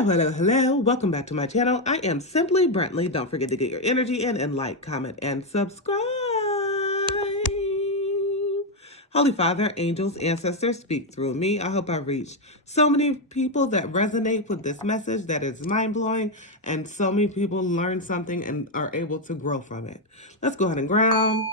Hello, hello, hello. Welcome back to my channel. I am Simply Brentley. Don't forget to get your energy in and like, comment, and subscribe. Holy Father, angels, ancestors, speak through me. I hope I reach so many people that resonate with this message that is mind-blowing, and so many people learn something and are able to grow from it. Let's go ahead and ground.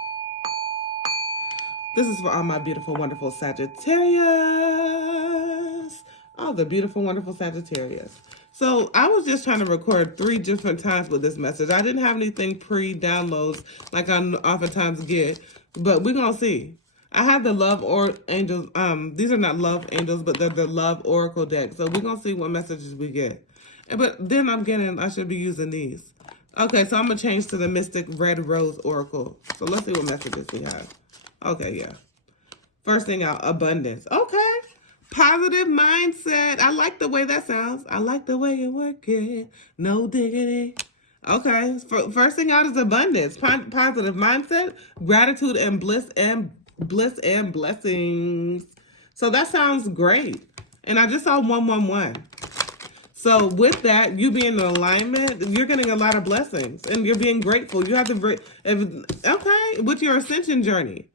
This is for all my beautiful, wonderful Sagittarius. All the beautiful, wonderful Sagittarius. So I was just trying to record 3 different times with this message. I didn't have anything pre-downloads like I oftentimes get, but we're going to see. I have the Love or Angels. These are not Love Angels, but they're the Love Oracle deck. So we're going to see what messages we get. But then I should be using these. Okay, so I'm going to change to the Mystic Red Rose Oracle. So let's see what messages we have. Okay, yeah. First thing out, abundance. Okay. Positive mindset. I like the way that sounds. I like the way you work it. No diggity. Okay. First thing out is abundance. Positive mindset, gratitude, and bliss and blessings. So that sounds great. And I just saw 111. So with that, you being in alignment, you're getting a lot of blessings and you're being grateful. You have to, okay, with your ascension journey.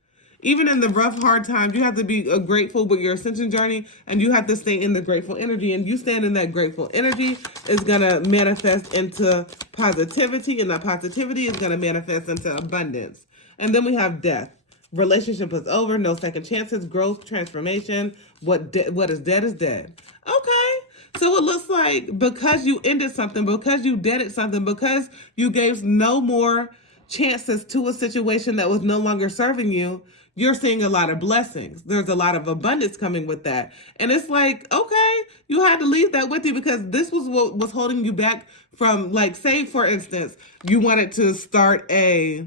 Even in the rough, hard times, you have to be grateful with your ascension journey, and you have to stay in the grateful energy. And you stand in that grateful energy is going to manifest into positivity, and that positivity is going to manifest into abundance. And then we have death. Relationship is over, no second chances, growth, transformation. What is dead is dead. Okay. So it looks like because you ended something, because you deaded something, because you gave no more chances to a situation that was no longer serving you, you're seeing a lot of blessings. There's a lot of abundance coming with that. And it's like, okay, you had to leave that with you because this was what was holding you back from, like, say, for instance, you wanted to start a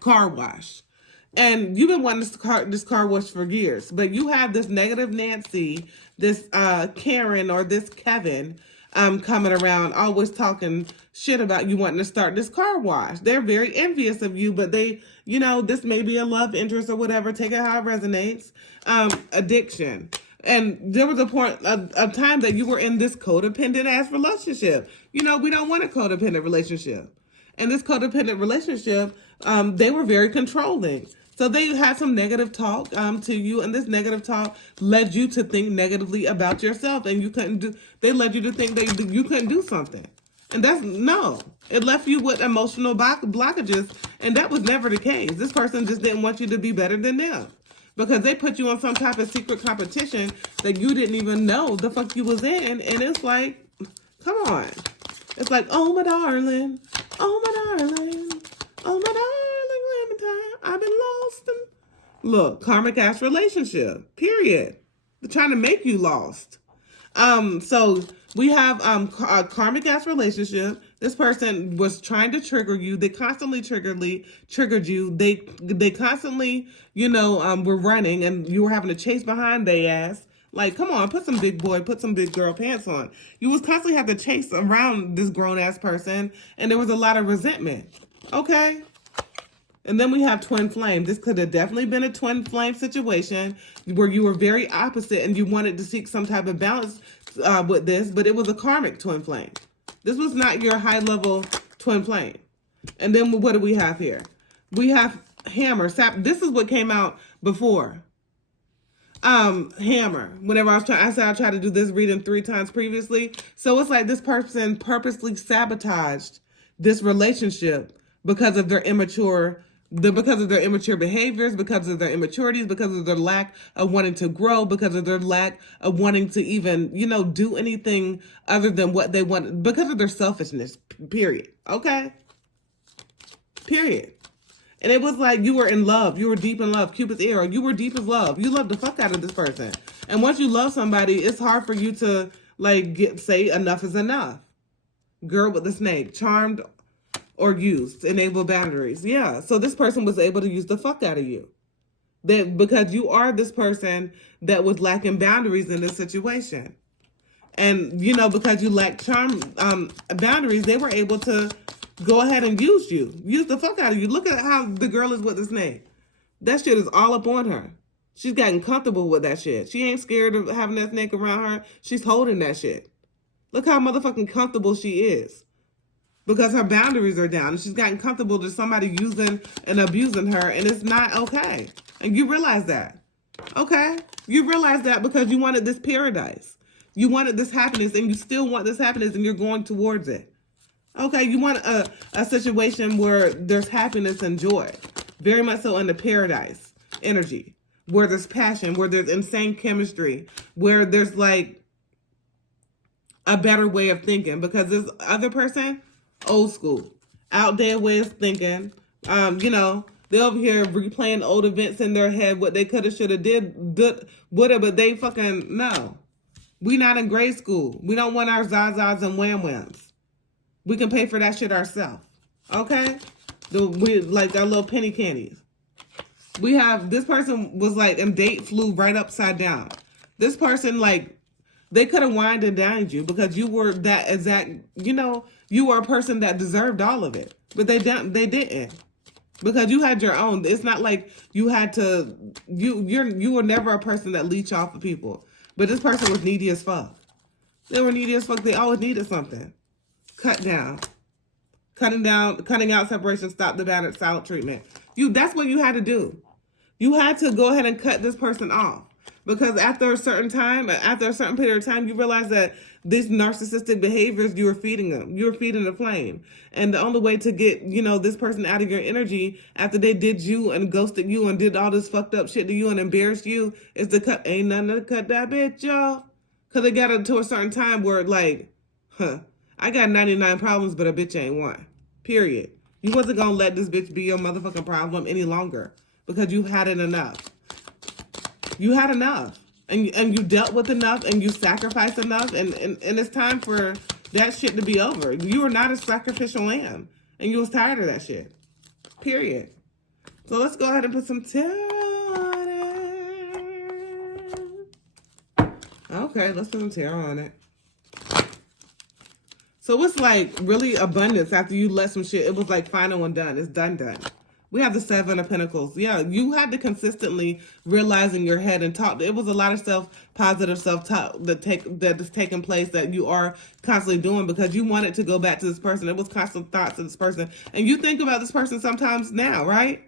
car wash. And you've been wanting this car wash for years, but you have this negative Nancy, this Karen or this Kevin coming around, always talking shit about you wanting to start this car wash. They're very envious of you, but they, this may be a love interest or whatever. Take it how it resonates. Addiction. And there was a point, a time that you were in this codependent ass relationship. We don't want a codependent relationship. And this codependent relationship, they were very controlling. So they had some negative talk to you, and this negative talk led you to think negatively about yourself, and they led you to think that you couldn't do something. And it left you with emotional blockages, and that was never the case. This person just didn't want you to be better than them because they put you on some type of secret competition that you didn't even know the fuck you was in, and it's like, come on. It's like, oh my darling, oh my darling, oh my darling, Clementine, I've been lost. Look, karmic ass relationship, period. They're trying to make you lost. So we have a karmic ass relationship. This person was trying to trigger you. They constantly triggered you. They constantly, were running, and you were having to chase behind their ass. Like, come on, put some big boy, put some big girl pants on. You was constantly have to chase around this grown-ass person, and there was a lot of resentment. Okay? And then we have twin flame. This could have definitely been a twin flame situation where you were very opposite and you wanted to seek some type of balance with this, but it was a karmic twin flame. This was not your high-level twin flame. And then what do we have here? We have hammer, sap. This is what came out before. Hammer. Whenever I said I tried to do this reading 3 times previously. So it's like this person purposely sabotaged this relationship because of their immature behaviors, because of their immaturities, because of their lack of wanting to grow, because of their lack of wanting to even, do anything other than what they want, because of their selfishness, period. Okay? Period. And it was like you were in love. You were deep in love. Cupid's arrow. You were deep in love. You loved the fuck out of this person. And once you love somebody, it's hard for you to, say enough is enough. Girl with the snake. Charmed or used. Enable boundaries. Yeah. So this person was able to use the fuck out of you. Because you are this person that was lacking boundaries in this situation. And, because you lack boundaries, they were able to go ahead and use you. Use the fuck out of you. Look at how the girl is with the snake. That shit is all up on her. She's gotten comfortable with that shit. She ain't scared of having that snake around her. She's holding that shit. Look how motherfucking comfortable she is. Because her boundaries are down. And she's gotten comfortable to somebody using and abusing her. And it's not okay. And you realize that. Okay? You realize that because you wanted this paradise. You wanted this happiness. And you still want this happiness. And you're going towards it. Okay? You want a situation where there's happiness and joy. Very much so in the paradise energy. Where there's passion. Where there's insane chemistry. Where there's like a better way of thinking. Because this other person, old school, outdated way of thinking. You know, they're over here replaying old events in their head, what they coulda, shoulda, woulda, but they fucking, no. We not in grade school. We don't want our zazas and wham-whams. We can pay for that shit ourselves. Okay? We like our little penny candies. We have, this person was like, and date flew right upside down. This person, like, they could have wined and dined you because you were that exact, you know, you were a person that deserved all of it. But they didn't. Because you had your own. It's not like you had to, you were never a person that leech off of people. But this person was needy as fuck. They were needy as fuck. They always needed something. Cut down. Cutting out separation, stop the battered silent treatment. That's what you had to do. You had to go ahead and cut this person off. Because after a certain time, after a certain period of time, you realize that these narcissistic behaviors, you were feeding them. You were feeding the flame. And the only way to get, you know, this person out of your energy after they did you and ghosted you and did all this fucked up shit to you and embarrassed you is to cut, ain't nothing to cut that bitch, y'all. Because they got to a certain time where like, I got 99 problems, but a bitch ain't one. Period. You wasn't going to let this bitch be your motherfucking problem any longer because you had it enough. You had enough. And you dealt with enough and you sacrificed enough and it's time for that shit to be over. You were not a sacrificial lamb. And you was tired of that shit. Period. So let's go ahead and put some tarot on it. Okay, let's put some tarot on it. So it's like really abundance after you let some shit. It was like final and done. It's done. We have the Seven of Pentacles. Yeah, you had to consistently realize in your head and talk. It was a lot of positive self-talk that is taking place that you are constantly doing because you wanted to go back to this person. It was constant thoughts of this person. And you think about this person sometimes now, right?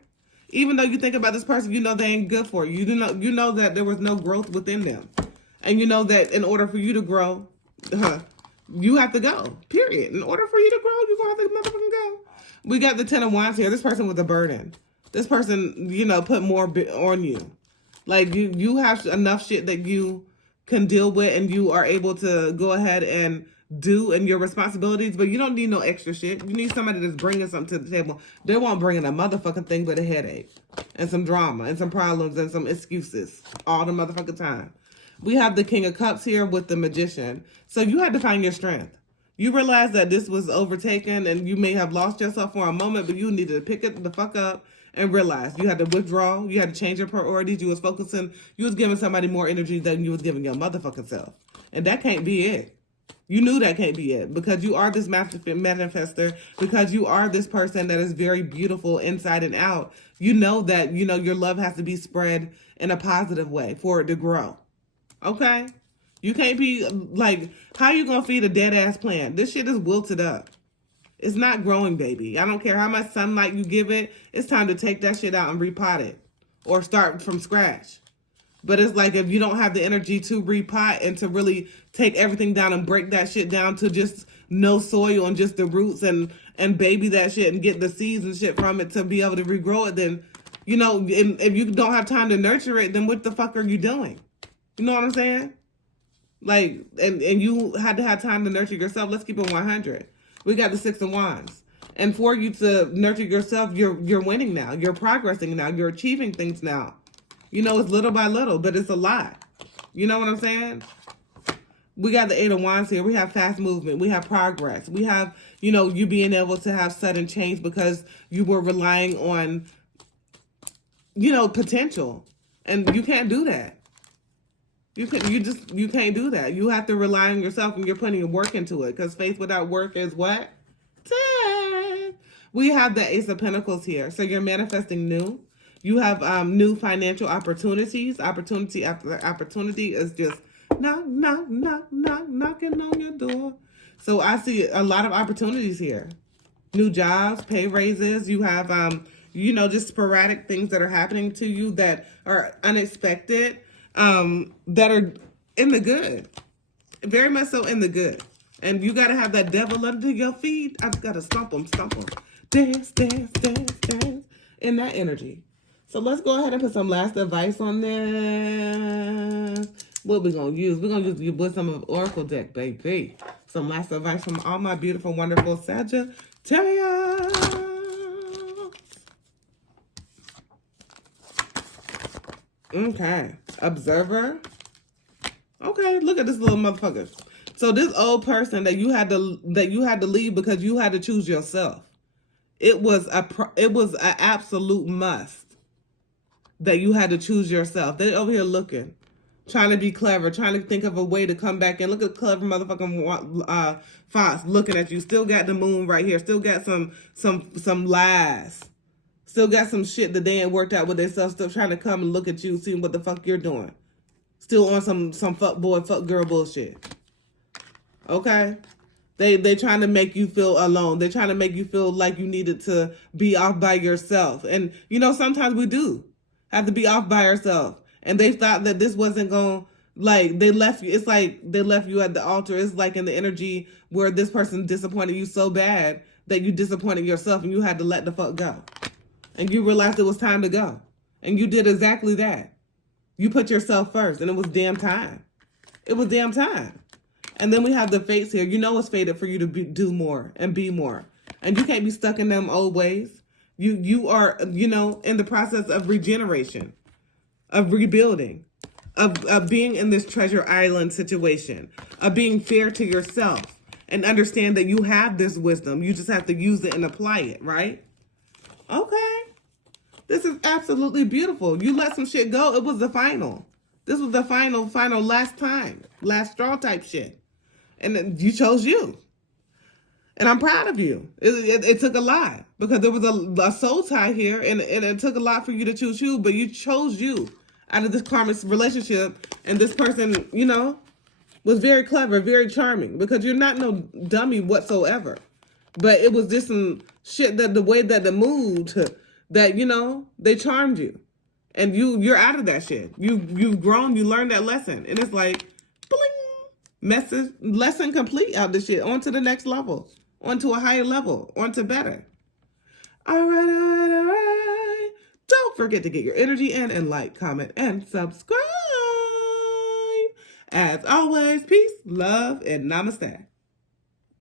Even though you think about this person, you know they ain't good for you. You know that there was no growth within them. And you know that in order for you to grow, you have to go. Period. In order for you to grow, you're going to have to motherfucking go. We got the Ten of Wands here. This person was a burden. This person, you know, put more on you. Like, you have enough shit that you can deal with and you are able to go ahead and do in your responsibilities, but you don't need no extra shit. You need somebody that's bringing something to the table. They won't bring in a motherfucking thing but a headache and some drama and some problems and some excuses all the motherfucking time. We have the King of Cups here with the Magician. So you had to find your strength. You realize that this was overtaken and you may have lost yourself for a moment, but you needed to pick it the fuck up and realize you had to withdraw. You had to change your priorities. You was focusing. You was giving somebody more energy than you was giving your motherfucking self. And that can't be it. You knew that can't be it because you are this manifester, because you are this person that is very beautiful inside and out. You know that, you know, your love has to be spread in a positive way for it to grow. Okay? You can't be like, how you gonna feed a dead ass plant? This shit is wilted up. It's not growing, baby. I don't care how much sunlight you give it. It's time to take that shit out and repot it or start from scratch. But it's like if you don't have the energy to repot and to really take everything down and break that shit down to just no soil and just the roots and baby that shit and get the seeds and shit from it to be able to regrow it, then, you know, and if you don't have time to nurture it, then what the fuck are you doing? You know what I'm saying? Like, and you had to have time to nurture yourself. Let's keep it 100. We got the Six of Wands. And for you to nurture yourself, you're winning now. You're progressing now. You're achieving things now. You know, it's little by little, but it's a lot. You know what I'm saying? We got the Eight of Wands here. We have fast movement. We have progress. We have, you know, you being able to have sudden change because you were relying on, you know, potential. And you can't do that. You can't do that. You have to rely on yourself and you're putting work into it because faith without work is what? Dead. We have the Ace of Pentacles here. So you're manifesting new. You have new financial opportunities. Opportunity after opportunity is just knock, knock, knock, knock, knocking on your door. So I see a lot of opportunities here. New jobs, pay raises. You have, you know, just sporadic things that are happening to you that are unexpected, that are in the good. Very much so in the good. And you got to have that devil under your feet. I just got to stomp them, stomp them. Dance, dance, dance, dance. In that energy. So let's go ahead and put some last advice on this. What we going to use? We're going to use the Wisdom of Oracle deck, baby. Some last advice from all my beautiful, wonderful Sagittarius. Okay. Observer. Okay, look at this little motherfucker. So this old person that you had to leave because you had to choose yourself. It was an absolute must that you had to choose yourself. They over here looking, trying to be clever, trying to think of a way to come back and look at clever motherfucking Fox looking at you. Still got the moon right here. Still got some lies. Still got some shit that they ain't worked out with themselves. Still trying to come and look at you, seeing what the fuck you're doing. Still on some fuck boy, fuck girl bullshit. Okay? They trying to make you feel alone. They're trying to make you feel like you needed to be off by yourself. And, you know, sometimes we do have to be off by ourselves. And they thought that this wasn't going, like, they left you. It's like they left you at the altar. It's like in the energy where this person disappointed you so bad that you disappointed yourself and you had to let the fuck go. And you realized it was time to go. And you did exactly that. You put yourself first, and it was damn time. It was damn time. And then we have the fates here. You know it's fated for you to do more and be more. And you can't be stuck in them old ways. You are, you know, in the process of regeneration, of rebuilding, of being in this treasure island situation, of being fair to yourself and understand that you have this wisdom. You just have to use it and apply it, right? Okay. This is absolutely beautiful. You let some shit go. It was the final. This was the final, last time. Last straw type shit. And then you chose you. And I'm proud of you. It took a lot. Because there was a soul tie here. And it took a lot for you to choose you. But you chose you out of this karmic relationship. And this person, you know, was very clever, very charming. Because you're not no dummy whatsoever. But it was just some shit that the way that the mood... that, you know, they charmed you. And you're out of that shit. You've grown, you learned that lesson. And it's like, bling, lesson complete out this shit. On to the next level. On to a higher level. On to better. All right. Don't forget to get your energy in and like, comment, and subscribe. As always, peace, love, and namaste.